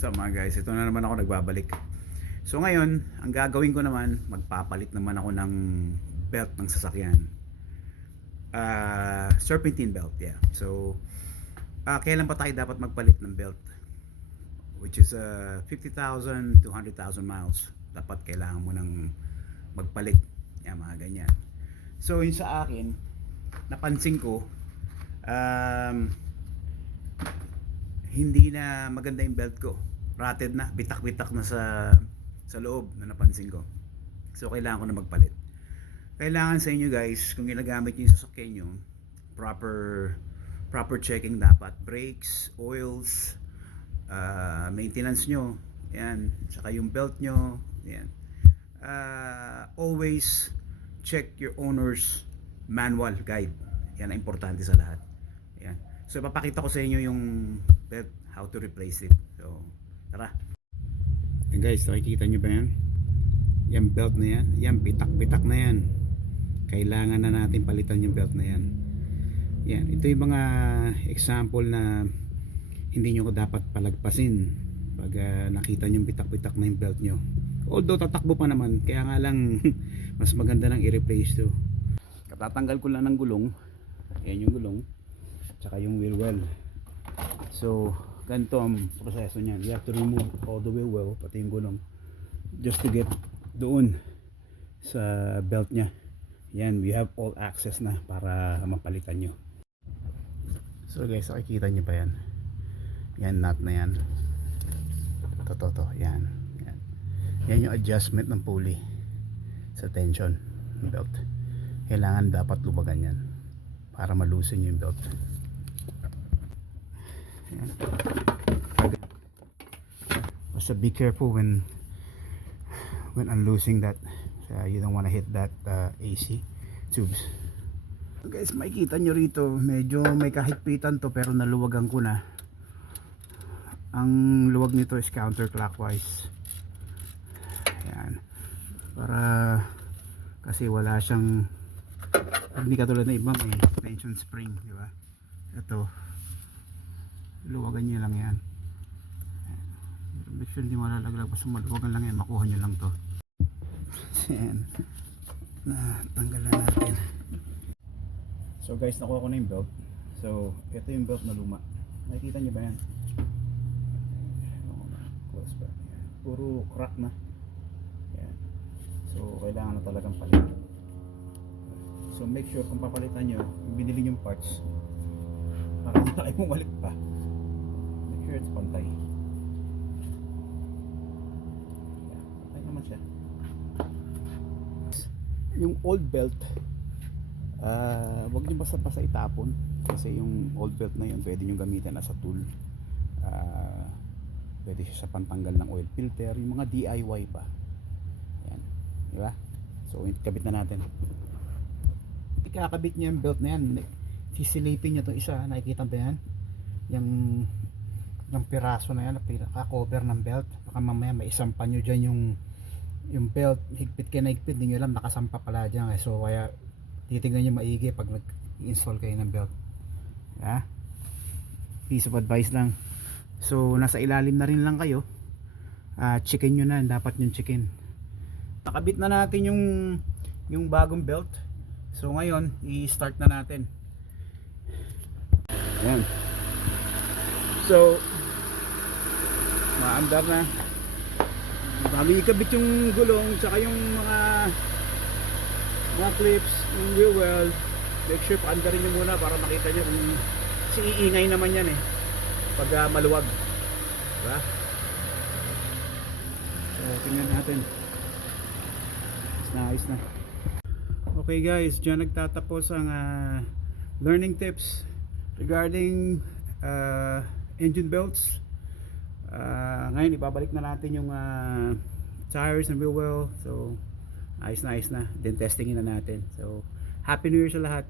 So mga guys, ito na naman ako nagbabalik. So ngayon, ang gagawin ko naman, magpapalit naman ako ng belt ng sasakyan. Serpentine belt, yeah. So, kailan pa tayo dapat magpalit ng belt? Which is 50,000 to 100,000 miles. Dapat kailangan mo nang magpalit. Yan, mga ganyan. So, yun sa akin, napansin ko, hindi na maganda yung belt ko. Rotted na, bitak-bitak na sa loob na napansin ko. So kailangan ko na magpalit. Kailangan sa inyo guys, kung ginagamit niyo yung sasakyan niyo, proper checking dapat. Brakes, oils, maintenance nyo. Yan, saka yung belt nyo. Yan. Always check your owner's manual guide. Yan ang importante sa lahat. Yan. So ipapakita ko sa inyo yung belt, how to replace it. So tara. Yan guys, nakikita nyo ba yan? Yan belt na yan. Yan, bitak-bitak na yan. Kailangan na natin palitan yung belt na yan. Yan, ito yung mga example na hindi nyo dapat palagpasin pag nakita nyo bitak-bitak na yung belt nyo. Although tatakbo pa naman, kaya nga lang mas maganda nang i-replace to. Katatanggal ko lang ng gulong. Yan yung gulong. Tsaka yung wheel well. So ganito ang proseso niyan. You have to remove all the wheel well, pati yung gulong, just to get doon sa belt niya. Yan, we have all access na para mapalitan nyo. So guys, nakikita nyo pa yan? Yan, nut na yan. To. Yan. Yan yung adjustment ng pulley sa tension ng belt. Kailangan dapat lubagan yan para malusin yung belt. Yan. So be careful when unloosing that. You don't want to hit that AC tubes. So guys, makikita nyo rito, medyo may kahigpitan to pero naluwagan ko na. Ang luwag nito is counterclockwise. Yan. Para kasi wala siyang, hindi katulad na iba may tension spring, di ba? Ito luwagan nyo lang yan. Make sure hindi malalaglag, basta maluwagan lang yan, makuha nyo lang to. Yan, tanggal na natin. So guys, nakuha ko na yung belt. So ito yung belt na luma, nakikita nyo ba yan? Close pa. Puro crack na yan. So kailangan na talagang palitan. So make sure kung papalitan nyo, binili yung parts para hindi na kayo bumalik pa. Make sure it's pantay. Yan, pantay naman siya. Yung old belt, wag nyo basta itapon, kasi yung old belt na yun pwede nyo gamitin as a tool. Pwede siya sa pantanggal ng oil filter, yung mga DIY pa. Yan, diba? So kabit na natin. Ikakabit nyo yung belt na yan, sisilipin nyo itong isa, nakikita ba yan? Yung piraso na yan, pinaka-cover ng belt. Baka mamaya may isampa nyo dyan yung belt, higpit kayo na higpit, hindi nyo alam nakasampa pala dyan. So kaya titignan nyo maigi pag nag-install kayo ng belt. Yeah? Piece of advice lang. So nasa ilalim na rin lang kayo, checkin nyo na, dapat yung checkin. Nakabit na natin yung bagong belt. So ngayon i-start na natin. Ayan. So maandar na. Bago ikabit yung gulong tsaka yung mga clips, yung wheel well, make sure paandarin nyo muna para makita nyo kung kasi iingay naman yan pag maluwag, diba? So tingnan natin. Ayos na. Okay guys, dyan nagtatapos ang learning tips regarding engine belts. Ngayon ibabalik na natin yung tires and wheel well. So ayos na, then testingin na natin. So happy new year sa lahat.